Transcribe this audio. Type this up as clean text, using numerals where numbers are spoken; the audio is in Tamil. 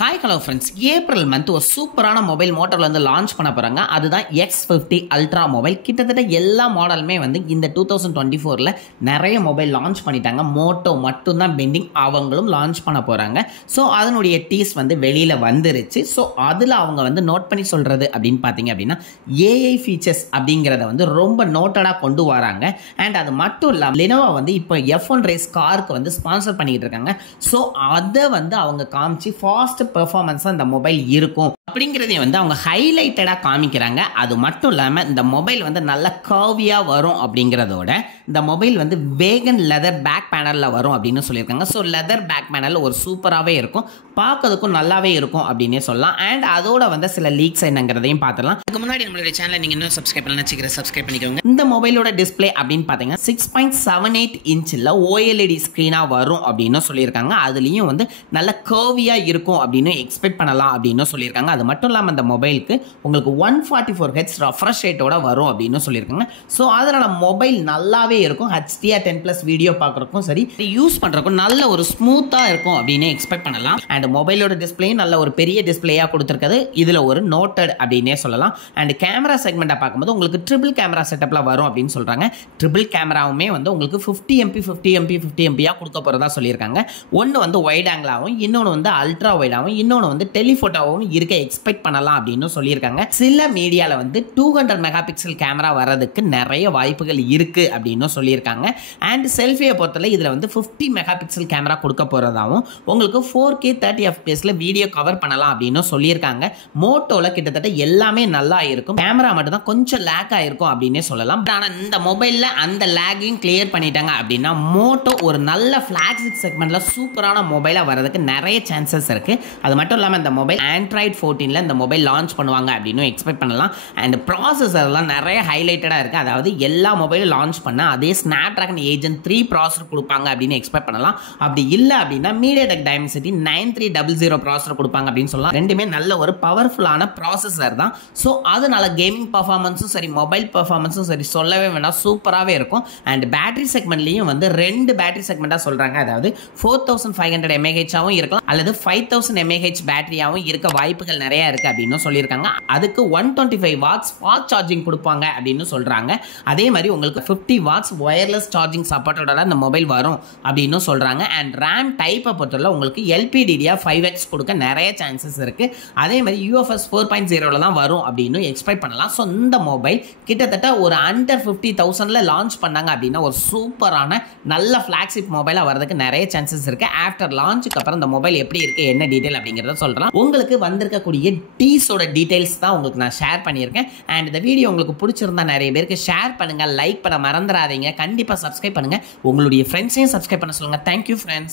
Hi hello friends, April month ஒரு சூப்பரான மொபைல் மோட்டரில் வந்து லான்ச் பண்ண போகிறாங்க. அதுதான் X50 அல்ட்ரா மொபைல். கிட்டத்தட்ட எல்லா மாடலுமே வந்து இந்த 2024 நிறைய மொபைல் லான்ச் பண்ணிட்டாங்க. மோட்டோ மட்டும்தான் பெண்டிங், அவங்களும் லான்ச் பண்ண போகிறாங்க. ஸோ அதனுடைய டீஸ் வந்து வெளியில் வந்துருச்சு. ஸோ அதில் அவங்க வந்து நோட் பண்ணி சொல்கிறது அப்படின்னு பார்த்தீங்க அப்படின்னா ஏஐ ஃபீச்சர்ஸ் அப்படிங்கிறத வந்து ரொம்ப நோட்டடாக கொண்டு வராங்க. அண்ட் அது மட்டும் இல்லாமல் லெனோவா வந்து இப்போ F1 ரேஸ் காருக்கு வந்து ஸ்பான்சர் பண்ணிக்கிட்டு இருக்காங்க. ஸோ அதை வந்து அவங்க காமிச்சு ஃபாஸ்ட் பெர்ஃபார்மன்ஸ் இந்த மொபைல் இருக்கும் அப்படிங்கிறதையும் வந்து அவங்க ஹைலைட்டடாக காமிக்கிறாங்க. அது மட்டும் இல்லாமல் இந்த மொபைல் வந்து நல்ல கர்வியாக வரும் அப்படிங்கிறதோட இந்த மொபைல் வந்து வேகன் லெதர் பேக் பேனலில் வரும் அப்படின்னு சொல்லியிருக்காங்க. ஸோ லெதர் பேக் பேனல் ஒரு சூப்பராகவே இருக்கும், பார்க்கறதுக்கும் நல்லாவே இருக்கும் அப்படின்னே சொல்லலாம். அண்ட் அதோட வந்து சில லீக்ஸ் என்னங்கிறதையும் பார்த்துலாம். அதுக்கு முன்னாடி நம்மளுடைய சேனலை நீங்கள் இன்னும் சப்ஸ்கிரைப் பண்ணலாம், சீக்கிரம் சப்ஸ்கிரைப் பண்ணிக்கோங்க. இந்த மொபைலோட டிஸ்பிளே அப்படின்னு பார்த்தீங்கன்னா 6.78 இன்ச்சில் OLED ஸ்க்ரீனாக வரும் அப்படின்னு சொல்லியிருக்காங்க. அதுலேயும் வந்து நல்ல கர்வியாக இருக்கும் அப்படின்னு எக்ஸ்பெக்ட் பண்ணலாம் அப்படின்னு சொல்லியிருக்காங்க. அது மட்டும் இல்லாமல் இந்த மொபைலுக்கு உங்களுக்கு 144 Hz ரெஃப்ரெஷ் ரேட்டோட வரும் அப்படின்னு சொல்லியிருக்காங்க. ஸோ அதனால மொபைல் நல்லாவே இருக்கும். HDR10+ வீடியோ பார்க்குறக்கும் சரி, யூஸ் பண்ணுறக்கும் நல்ல ஒரு ஸ்மூத்தாக இருக்கும் அப்படின்னு எக்ஸ்பெக்ட் பண்ணலாம். அண்ட் மொபைலோட டிஸ்பிளேயும் நல்ல ஒரு பெரிய டிஸ்பிளேயாக கொடுத்துருக்குது. இதில் ஒரு நோட்டட் அப்படின்னே சொல்லலாம். அண்ட் கேமரா செக்மெண்ட்டை பார்க்கும்போது உங்களுக்கு ட்ரிபிள் கேமரா செட்டப்பில் வரும் அப்படின்னு சொல்கிறாங்க. ட்ரிபிள் கேமராவுமே வந்து உங்களுக்கு 50 MP 50 MP 50 MP கொடுக்க போகிறதா சொல்லியிருக்காங்க. ஒன்று வந்து வைட் ஆங்கிளாகவும், இன்னொன்று வந்து அல்ட்ரா வைடாகவும், இன்னொன்று வந்து டெலிஃபோட்டோவும் இருக்க எக்ஸ்பெக்ட் பண்ணலாம் அப்படின்னு சொல்லியிருக்காங்க. சில மீடியாவில் வந்து 200 மெகா பிக்சல் கேமரா வர்றதுக்கு நிறைய வாய்ப்புகள் இருக்குது அப்படின்னு சொல்லியிருக்காங்க. அண்ட் செல்ஃபியை பொறுத்தவரை இதில் வந்து 50 மெகா பிக்சல் கேமரா கொடுக்க போகிறதாகவும் உங்களுக்கு 4K 30 FPS வீடியோ கவர் பண்ணலாம் அப்படின்னு சொல்லியிருக்காங்க. மோட்டோவில் கிட்டத்தட்ட எல்லாமே நல்லா இருக்கும், கேமரா மட்டும் தான் கொஞ்சம் லேக் ஆகிருக்கும் அப்படின்னே சொல்லலாம். ஆனால் இந்த மொபைலில் அந்த லேக்கையும் கிளியர் பண்ணிட்டாங்க அப்படின்னா மோட்டோ ஒரு நல்ல ஃப்ளாக்ஷிப் செக்மெண்ட்டில் சூப்பரான மொபைலாக வரதுக்கு நிறைய சான்சஸ் இருக்குது. அது மட்டும் இல்லாமல் இந்த மொபைல் Android 14 இந்த மொபைல் லான்ச் பண்ணுவாங்க அப்படின்னு எக்ஸ்பெக்ட் பண்ணலாம். அண்ட் ப்ராசஸர்லாம் நிறைய ஹைலைட்டடாக இருக்குது. அதாவது எல்லா மொபைலும் லான்ச் பண்ண அதே Snapdragon Agent 3 ப்ராசஸர் கொடுப்பாங்க அப்படின்னு எக்ஸ்பெக்ட் பண்ணலாம். அப்படி இல்லை அப்படின்னா MediaTek Dimensity 9300 ப்ராசஸர் கொடுப்பாங்க அப்படின்னு சொல்லலாம். ரெண்டுமே நல்ல ஒரு பவர்ஃபுல்லான ப்ராசஸர் தான். ஸோ அதனால கேமிங் பர்ஃபார்மன்ஸும் சரி, மொபைல் பர்ஃபார்மன்ஸும் சரி சொல்லவே வேண்டாம், சூப்பராகவே இருக்கும். அண்ட் பேட்டரி செக்மெண்ட்லேயும் வந்து 2 பேட்டரி செக்மெண்ட்டாக சொல்கிறாங்க. அதாவது 4500 mAh இருக்கலாம் அல்லது 5000 mAh பேட்டரியாகவும் இருக்க வாய்ப்புகள் நிறைய இருக்குது அப்படின்னு சொல்லியிருக்காங்க. அதுக்கு 125 வாட்ஸ் ஃபாஸ்ட் சார்ஜிங் கொடுப்பாங்க அப்படின்னு சொல்கிறாங்க. அதே மாதிரி உங்களுக்கு 50 வாட்ஸ் ஒயர்லெஸ் சார்ஜிங் சப்போர்ட்டோட இந்த மொபைல் வரும் அப்படின்னு சொல்கிறாங்க. அண்ட் ரேம் டைப்பை பொறுத்தவரை உங்களுக்கு LPDDR5X கொடுக்க நிறைய சான்சஸ் இருக்குது. அதே மாதிரி UFS 4.0 தான் வரும் அப்படின்னு எக்ஸ்பெக்ட் பண்ணலாம். ஸோ இந்த மொபைல் கிட்டத்தட்ட ஒரு அண்டர் 50,000 லான்ச் பண்ணாங்க அப்படின்னா ஒரு சூப்பரான நல்ல ஃப்ளாக்ஷிப் மொபைலாக வரதுக்கு நிறைய சான்சஸ் இருக்குது. ஆஃப்டர் லான்ச்சுக்கு அப்புறம் இந்த மொபைல் எப்படி இருக்குது, என்ன டீட்டெயில் அப்படிங்கிறத சொல்கிறேன். உங்களுக்கு வந்திருக்கக்கூடிய டீஸோட டீடைல்ஸ் தான் உங்களுக்கு நான் ஷேர் பண்ணியிருக்கேன். அண்ட் இந்த வீடியோ உங்களுக்கு பிடிச்சிருந்தா நிறைய பேருக்கு ஷேர் பண்ணுங்கள், லைக் பண்ண மறந்துடாதீங்க, கண்டிப்பாக சப்ஸ்கிரைப் பண்ணுங்கள், உங்களுடைய ஃப்ரெண்ட்ஸையும் சப்ஸ்கிரைப் பண்ண சொல்லுங்கள். Thank you friends.